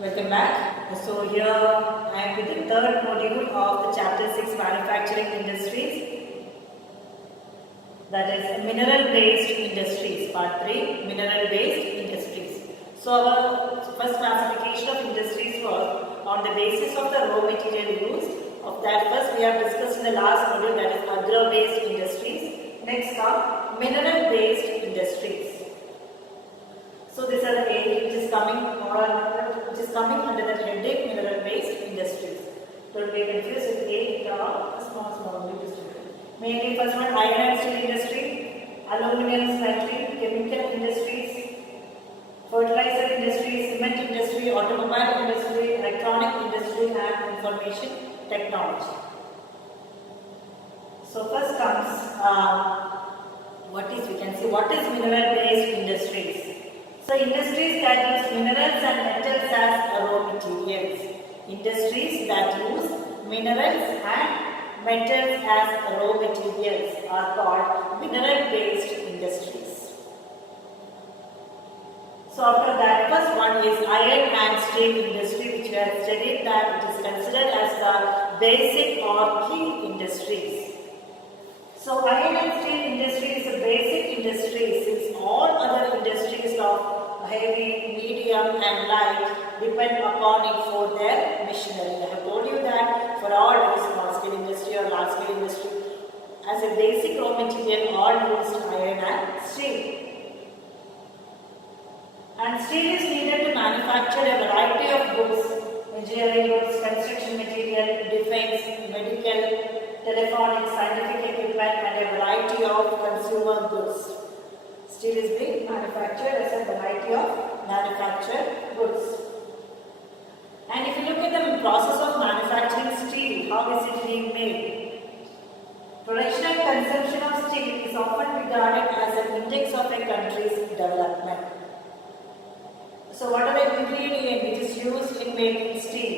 Welcome back. So here I am with the third module of the chapter 6 manufacturing industries, that is mineral based industries, part 3 mineral based industries. So our first classification of industries was on the basis of the raw material used. Of that first we have discussed in the last module, that is agro based industries. Next come mineral based industries. So these are the area which is coming under the heading mineral based industries. Don't be confused with small industry. Mainly first one iron and steel industry, aluminum smelting, chemical industries, fertilizer industry, cement industry, automobile industry, electronic industry and information technology. So first comes what is mineral based industries. So industries that use minerals and metals as raw materials. Industries that use minerals and metals as raw materials are called mineral based industries. So after that, first one is iron and steel industry, which we have studied that it is considered as the basic or key industries. So iron and steel industry is a basic industry, since all other industries of heavy, medium and light depend upon it for their machinery. I have told you that for all, that is small scale industry or large scale industry, as a basic raw material all used iron and steel. And steel is needed to manufacture a variety of goods, engineering goods, construction material, defense, medical, telephonic, scientific equipment and a variety of consumer goods. Steel is being manufactured as a variety of manufactured goods. And if you look at the process of manufacturing steel, how is it being made? Production and consumption of steel is often regarded as an index of a country's development. So what are the ingredients which is used in making steel?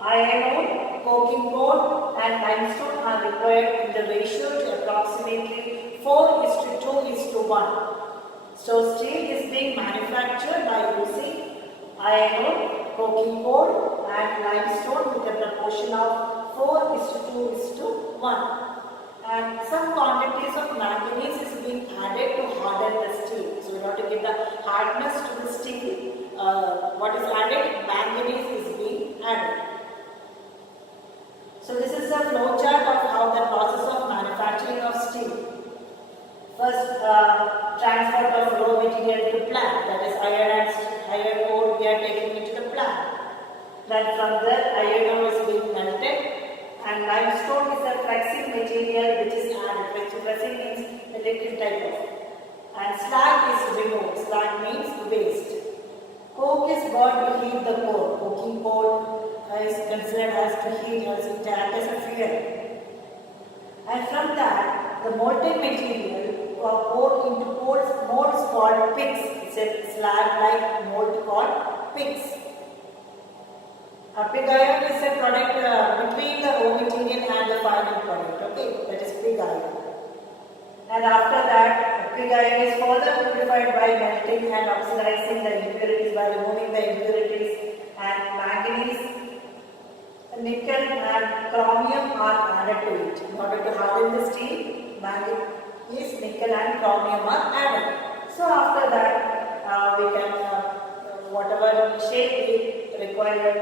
Iron ore, coking coal and limestone are required in the ratio to approximately 4:2:1. So steel is being manufactured by using iron ore, coking coal and limestone with a proportion of 4:2:1. And some quantities of manganese is being added to harden the steel. So in order to give the hardness to the steel, what is added? Manganese is being added. So this is a flow chart of how the process of manufacturing of steel. First, transport of raw material to plant, that is iron ore we are taking it to the plant. Then from there iron ore is being melted and limestone is a flexing material which is added. Flexing means a liquid type of. And slag is removed. Slag means waste. Coke is burned to heat the coal. Coking coal is considered as to heat as it acts as a fuel. And from that, the molten material are poured into molds called pigs. It's a slag-like mold called pigs. A pig iron is a product between the raw material and the final product. Okay, that is pig iron. And after that, pig iron is further purified by melting and oxidizing the impurities, by removing the impurities, and manganese, nickel and chromium are added to it. In order to harden the steel, manganese, nickel and chromium are added. So after that, we can, whatever shape we require,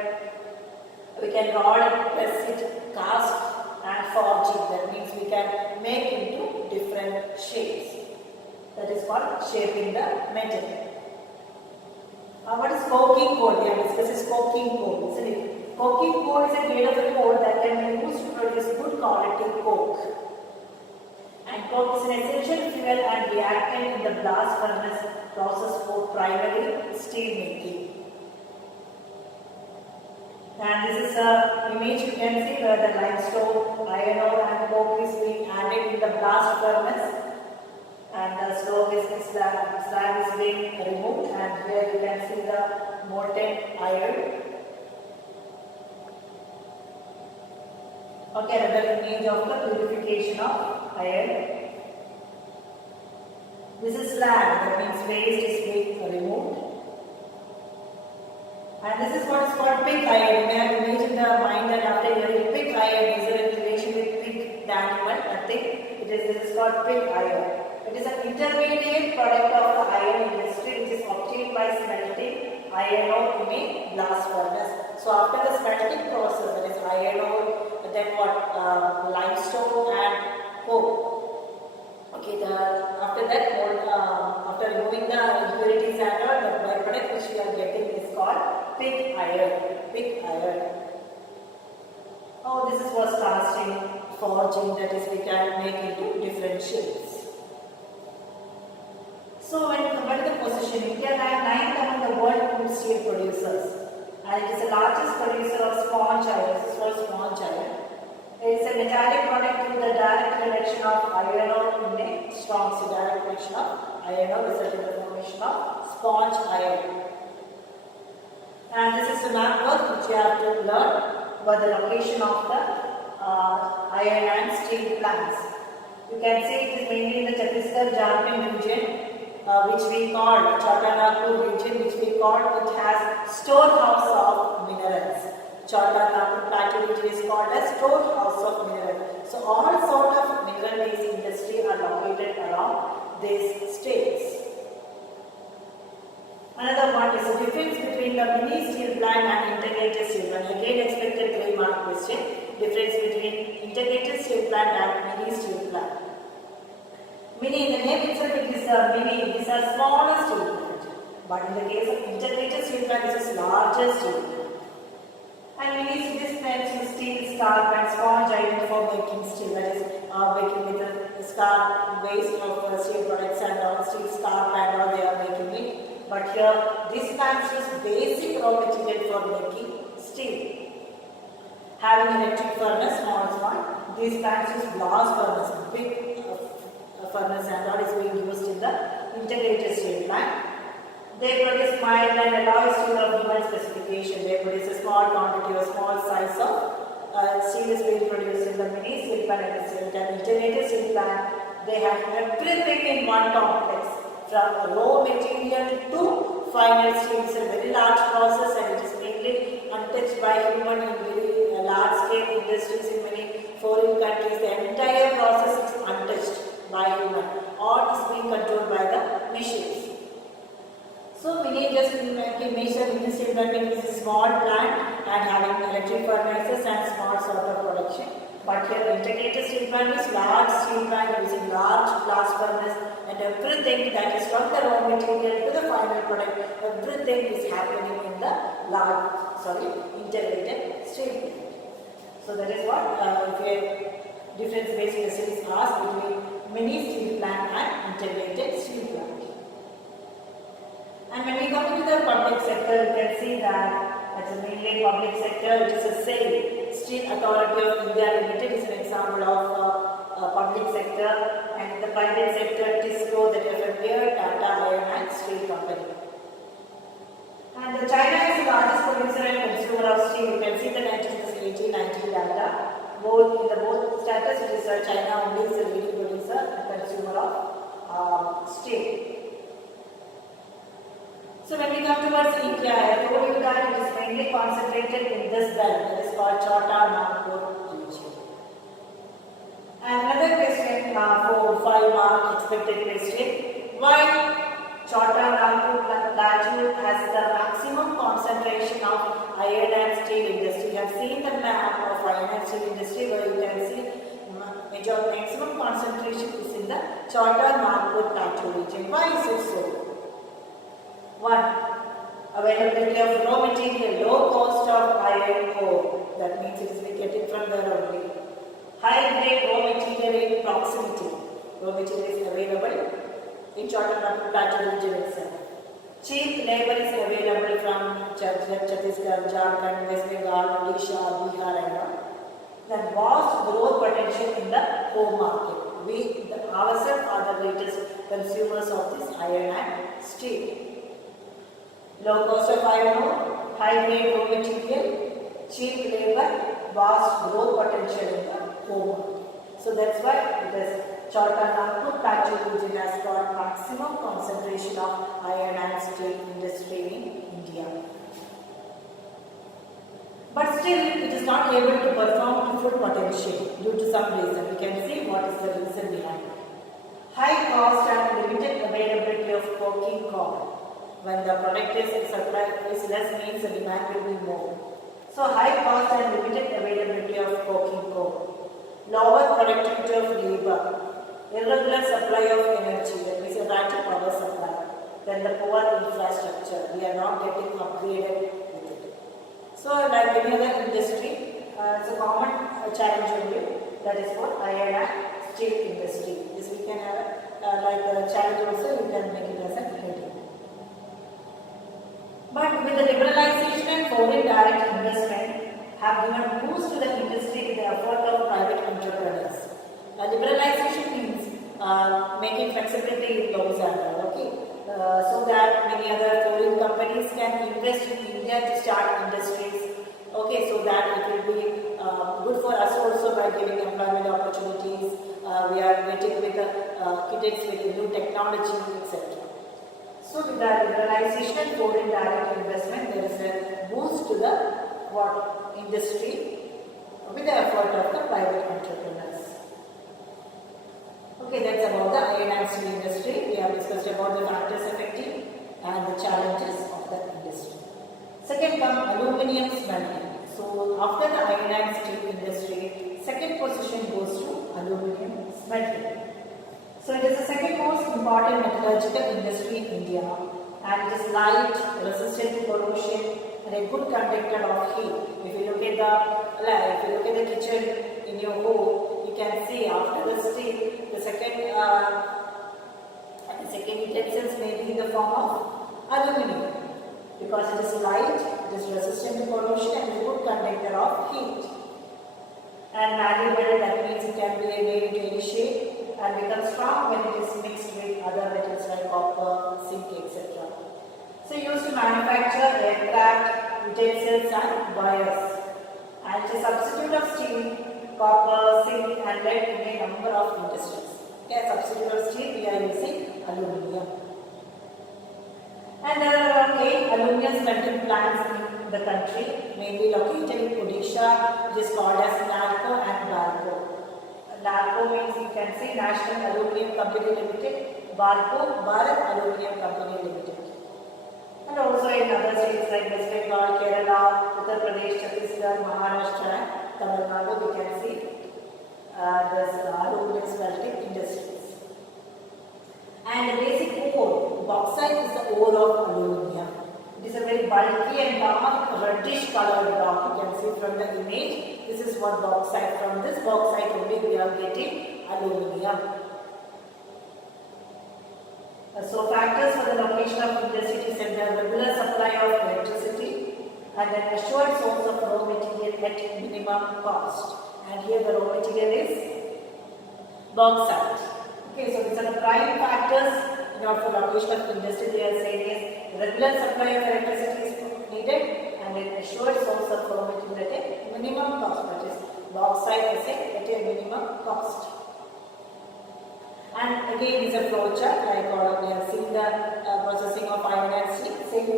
we can roll, press it, cast and forge it. That means we can make into different shapes. That is called shaping the metal. What is coking coal? We have discussed coking coal, isn't it? Coking coal is a grade of a coal that can be used to produce good quality coke. And coke is an essential fuel and reactant in the blast furnace process for primary steel making. And this is an image you can see where the limestone, iron ore and coke is being added in the blast furnace. And the slag is being removed, and here you can see the molten iron. Okay, another image of the purification of iron. This is slag, that means waste is being removed. And this is what is called pig iron. You may have image in the mind that after hearing pig iron, is there a relation with pig, the animal? Nothing. This is called pig iron. It is an intermediate product of the iron industry which is obtained by smelting iron ore in a blast furnace. So after the smelting process, that is iron ore, then what? Limestone and coke. Okay, after that, after removing the impurities and all, the byproduct which we are getting is called pig iron. Pig iron. Oh, this is was casting, forging, that is we can make into different shapes. So when compared to the position, India ranked 9th among the world crude steel producers, and it is the largest producer of sponge iron. This is called sponge iron. It is a metallic product with the direct reduction of iron ore in a strong. So direct reduction of iron ore resulting in the formation of sponge iron. And this is the map work which you have to learn about the location of the iron and steel plants. You can see it is mainly in the Chhattisgarh Jharkhand region, which we call Chota Nagpur region, which we call it has storehouse of minerals. Chota Nagpur Plateau region is called as storehouse of minerals. So all sort of mineral-based industry are located around these states. Another one is the difference between the mini steel plant and integrated steel plant. Again, expected 3-mark question. Difference between integrated steel plant and mini steel plant. Mini, in the name itself, it is a mini. These are smaller steel plant. But in the case of integrated steel plant, this is larger steel plant. And mini steel plants use steel, scarp and sponge iron for making steel. That is, making with the scarp waste of steel products and all steel scarp and all they are making it. But here, these plants use basic raw material for making steel. Having electric furnace, small. These plants use blast furnace, big furnace and all is being used in the integrated steel plant. They produce mild and alloy steel of given specification. They produce a small quantity or small size of steel is being produced in the mini steel plant and the same time integrated steel plant. They have everything in one complex, from raw material to final steel. It's a very large process and it is mainly untouched by human in very large scale industries in many foreign countries. The entire process is untouched by human. All is being controlled by the machines. So mini just image the mini steel plant is a small plant and having electric furnaces and small sort of production. But here integrated steel plant is large steel plant using large blast furnace and everything that is from the raw material to the final product, everything is happening in the integrated steel plant. So that is what if a difference-based question is asked between mini steel plant and integrated steel plant. And when we come into the public sector, you can see that it's a mainly public sector, which is a SAIL, Steel Authority of India Limited is an example of public sector, and the private sector, TISCO, that is a Tata Iron and Steel Company. And China is the largest producer and consumer of steel. You can see the 1890 data. In the both status, it is China only is the leading producer and consumer of steel. So when we come towards India, I told you that it is mainly concentrated in this belt that is called Chota Nagpur region. And another question for 5-mark expected question. Why Chota Nagpur Plateau has the maximum concentration of iron and steel industry? You have seen the map of iron and steel industry where you can see maximum concentration is in the Chota Nagpur Plateau region. Why is it so? 1. Availability of raw material, low cost of iron ore. That means it is we get it from there only. High grade raw material in proximity. Raw material is available in Chota Nagpur Plateau region itself. Cheap labor is available from Chhattisgarh, Jharkhand, West Bengal, Odisha, Bihar and all. Then vast growth potential in the home market. We ourselves are the greatest consumers of this iron and steel. Low cost of iron ore, high grade raw material, cheap labor, vast growth potential in the home market. So that's why it is Chota Nagpur Plateau region has got maximum concentration of iron and steel industry in India. is not able to perform to full potential due to some reason. We can see what is the reason behind it. High cost and limited availability of coking coal. When the product is supply is less, means the demand will be more. So high cost and limited availability of coking coal. Lower productivity of labor. Irregular supply of energy, that means a erratic power supply. Then the poor infrastructure. We are not getting upgraded with it. So like any other industry, it's a common challenge only. That is for iron and steel industry. This we can have like a challenge also. You can make it as a heading. But with the liberalization and foreign direct investment have given boost to the industry with the effort of private entrepreneurs. Liberalization means making flexibility in laws and all, okay? So that many other foreign companies can invest in India to start industries. Okay, so that it will be good for us also by giving employment opportunities. We are getting with the kids with new technology, etc. So with the liberalization and foreign direct investment, there is a boost to the industry with the effort of the private entrepreneurs. Okay, that's about the iron and steel industry. We have discussed about the factors affecting and the challenges of the industry. Second comes aluminium smelting. So after the iron and steel industry, second position goes to aluminium smelting. So it is the second most important metallurgical industry in India, and it is light, resistant to corrosion, and a good conductor of heat. If you look at the kitchen in your home, you can see after the steel, the second utensils may be in the form of aluminium, because it is light, it is resistant to corrosion, and a good conductor of heat. And malleable, that means it can be made into any shape and becomes strong when it is mixed with other metals like copper, zinc, etc. So used to manufacture aircraft, utensils and wires. And it's a substitute of steel, copper, zinc and lead in a number of industries. Okay, substitute of steel, we are using aluminium. And there are around 8 aluminium smelting plants in the country, mainly located in Odisha, which is called as NALCO and BALCO. NALCO means you can see National Aluminium Company Limited, BALCO, Bharat Aluminium Company Limited. And also in other states like West Bengal, Kerala, Uttar Pradesh, Chhattisgarh, Maharashtra and Tamil Nadu, we can see this aluminium smelting industries. And the basic ore, bauxite is the ore of aluminium. It is a very bulky and dark reddish colored rock. You can see from the image. This is what bauxite. From this bauxite only we are getting aluminium. So factors for the location of industry is the regular supply of electricity and an assured source of raw material at minimum cost. And here the raw material is bauxite. Okay, so these are the prime factors for location of industry. They are saying is regular supply of electricity is needed and an assured source of raw material at a minimum cost, that is bauxite is at a minimum cost. And again is a flow chart like we have seen the processing of iron and steel.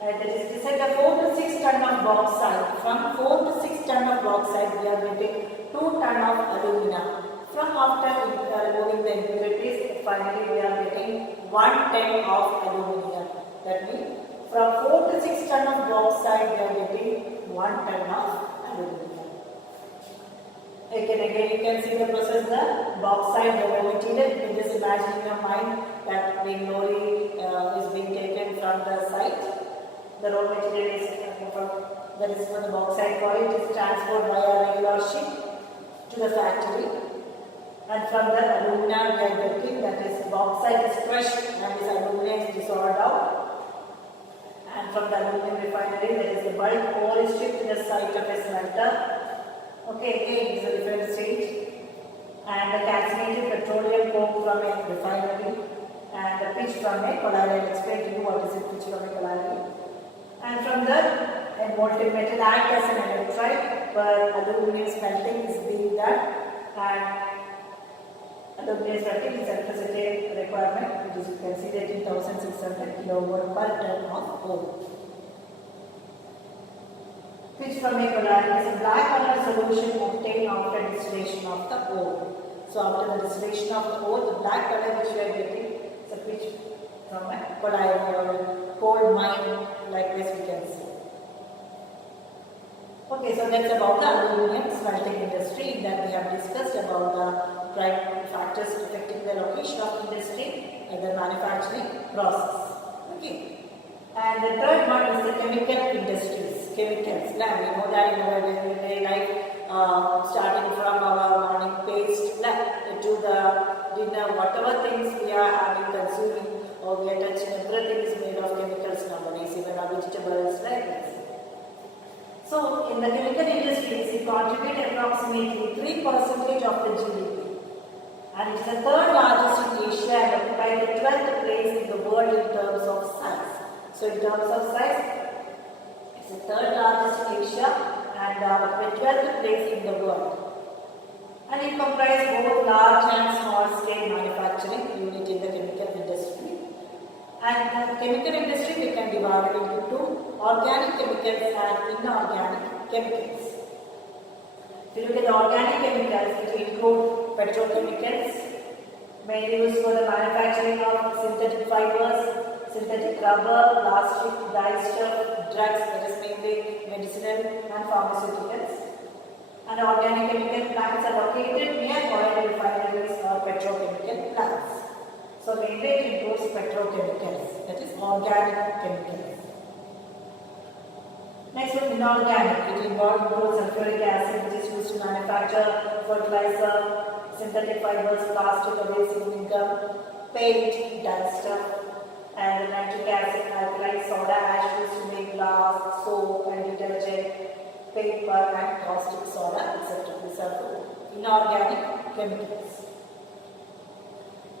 That is to say the 4 to 6 ton of bauxite. From 4 to 6 ton of bauxite we are getting 2 ton of alumina. From after removing the impurities, finally we are getting 1 ton of aluminium. That means from 4 to 6 ton of bauxite we are getting 1 ton of aluminium. Again you can see the process, the bauxite, the raw material. You can just imagine in your mind that the lorry is being taken from the site. The raw material is that is for the bauxite quarry. It is transported via regular ship to the factory. And from the alumina we are getting, that is bauxite is crushed and this alumina is dissolved out. And from the aluminum refinery, that is the bulk ore is shipped to the site of a smelter. Okay, again is a different stage. And the calcinated petroleum coke from a refinery and the pitch from a colliery. I will explain to you what is a pitch from a colliery. And from the molten metal act as an electrolyte where aluminium smelting is being done, and aluminium smelting is electricity requirement, which is you can see that in 1600 kilowatt per ton of ore. Pitch from a color is a black color solution obtained after distillation of the ore. So after the distillation of the ore, the black color which we are getting is a pitch from a collide or coal mine, like this we can see. Okay, so that's about the aluminium smelting industry that we have discussed about the prime factors affecting the location of industry and the manufacturing process. Okay, and the third one is the chemical industries. Chemicals. Now we know that in our everyday life, starting from our morning paste to the dinner, whatever things we are having, consuming, or we are touching, everything is made of chemicals nowadays, even our vegetables, like this. So, in the chemical industries, it contributes approximately 3% of the GDP. And it is the third largest in Asia and occupies the 12th place in the world in terms of size. So, in terms of size, it's the third largest in Asia and the 12th place in the world. And it comprises both large and small scale manufacturing unit in the chemical industry. And the chemical industry we can divide it into two: organic chemicals and inorganic chemicals. If you look at the organic chemicals, it includes petrochemicals, mainly used for the manufacturing of synthetic fibers, synthetic rubber, plastic, dyestuff, drugs, that is mainly medicinal and pharmaceuticals. And organic chemical plants are located near oil refineries or petrochemical plants. So mainly it includes petrochemicals, that is organic chemicals. Next one, inorganic. It involves sulfuric acid, which is used to manufacture fertilizer, synthetic fibers, plastic, adhesive gum, paint, dyestuff, and nitric acid, alkaline soda ash used to make glass, soap, and detergent, paper, and caustic soda, etc. These are inorganic chemicals.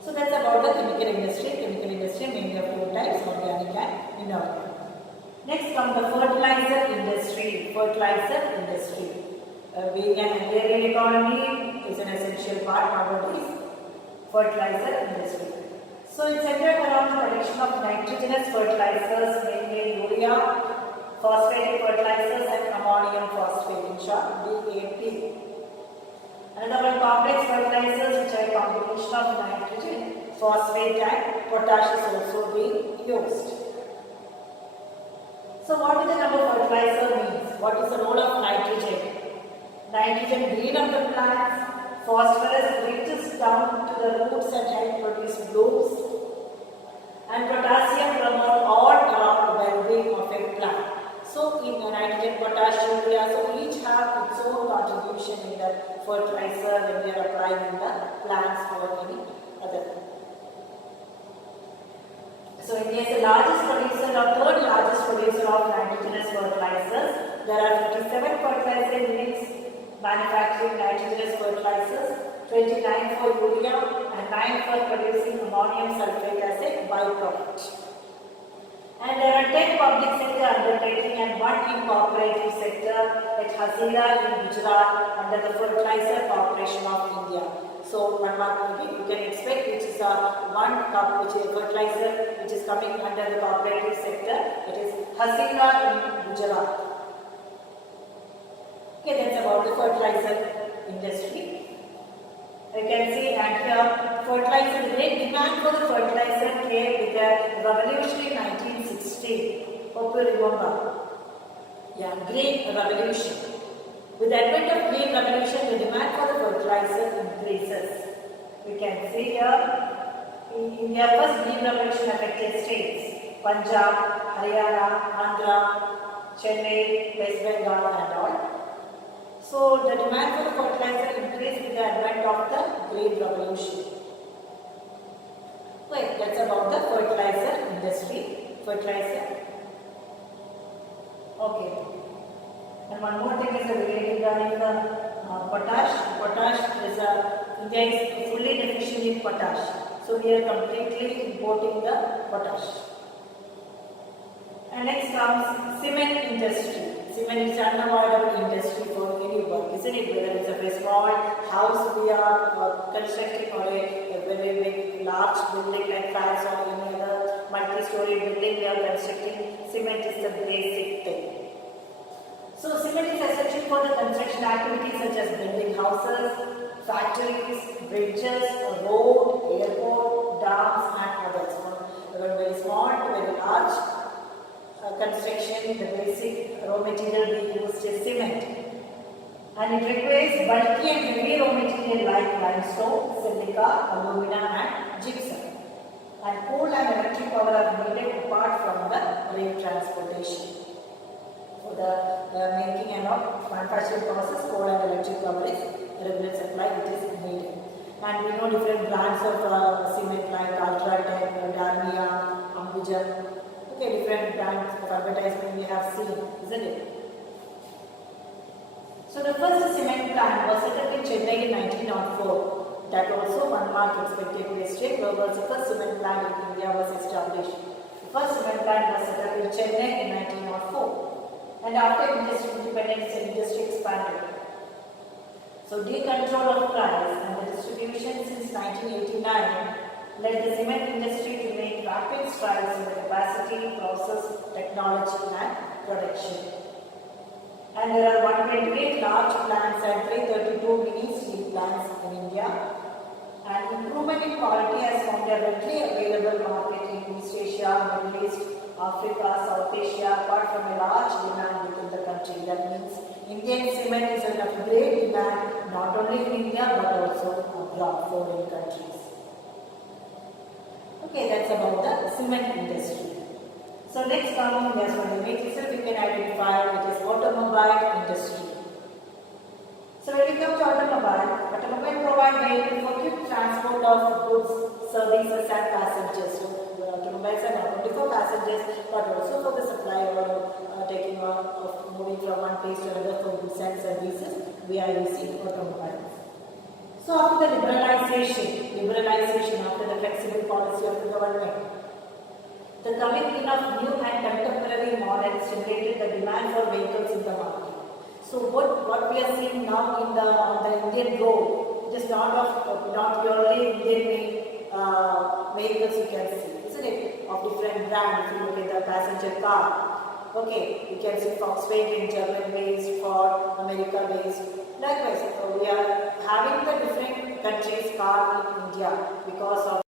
So that's about the chemical industry. Chemical industry mainly of two types, organic and inorganic. Next comes the fertilizer industry. Fertilizer industry. Being an agrarian economy is an essential part nowadays. Fertilizer industry. So it's centered around the production of nitrogenous fertilizers, mainly urea, phosphatic fertilizers, and ammonium phosphate, in short DAP. Another one, complex fertilizers, which are a combination of nitrogen, phosphate, and potash is also being used. So what does the number fertilizer means? What is the role of nitrogen? Nitrogen green of the plants, phosphorus reaches down to the roots and help produce blooms, and potassium promote all around well-being of a plant. So in nitrogen, potash, urea, so each have its own contribution in the fertilizer when we are applying in the plants or any other. So India is the largest producer or third largest producer of nitrogenous fertilizers. There are 57 fertilizer units manufacturing nitrogenous fertilizers, 29 for urea and 9 for producing ammonium sulfate as a byproduct. And there are 10 public sector undertaking and 1 in cooperative sector at Hazira in Gujarat under the Fertilizer Corporation of India. So one mark you can expect which is one which is fertilizer which is coming under the cooperative sector. It is Hazira in Gujarat. Okay, that's about the fertilizer industry. You can see, and here fertilizer, the great demand for the fertilizer came with the revolution in 1960. Hope you remember. Yeah, Green Revolution. With the advent of Green Revolution, the demand for the fertilizer increases. We can see here, in India, first Green Revolution affected states: Punjab, Haryana, Andhra, Chennai, West Bengal, and all. So the demand for the fertilizer increased with the advent of the Green Revolution. Right, that's about the fertilizer industry. Fertilizer. Okay. And one more thing is regarding the potash. Potash is India is fully deficient in potash. So we are completely importing the potash. And next comes cement industry. Cement is an unavoidable industry for any work, isn't it? Whether it's a very small house we are constructing or a very big large building like flats or any other multi-story building we are constructing, cement is the basic thing. So cement as building houses, factories, bridges, a road, airport, dams and others. From very small to very large construction, the basic raw material we used is cement. And it requires bulky and heavy raw material like limestone, silica, alumina and gypsum. And coal and electric power are needed apart from the rail transportation. For the making and manufacturing process, coal and electric power is regular supply, it is needed. And we know different brands of cement like Ultratech, Dalmia, Ambuja. Okay, different brands of advertisement we have seen, isn't it? So the first cement plant was set up in Chennai in 1904. That also one mark expected mistake, where the first cement plant in India was established. The first cement plant was set up in Chennai in 1904. And after independence, the industry expanded. So decontrol of price and the distribution since 1989 led the cement industry to make rapid strides in the capacity, process, technology and production. And there are 128 large plants and 332 mini steel plants in India. And improvement in quality has found a readily available market in East Asia, Middle East, Africa, South Asia, apart from a large demand within the country. That means Indian cement is of great demand not only in India but also abroad, foreign countries. Okay, that's about the cement industry. So next coming as for the image itself, we can identify it is automobile industry. So when we come to automobile provide vehicle for quick transport of goods, services and passengers. So automobiles are not only for passengers but also for the supply or taking of moving from one place to another for goods and services. We are using automobiles. So after the liberalization after the flexible policy of the government, the coming in of new and contemporary models stimulated the demand for vehicles in the market. So what we are seeing now on the Indian road, it is not purely Indian made vehicles you can see, isn't it? Of different brands. If you look at the passenger car, okay, you can see Volkswagen, German based, Ford, America based. Likewise, we are having the different countries car in India because of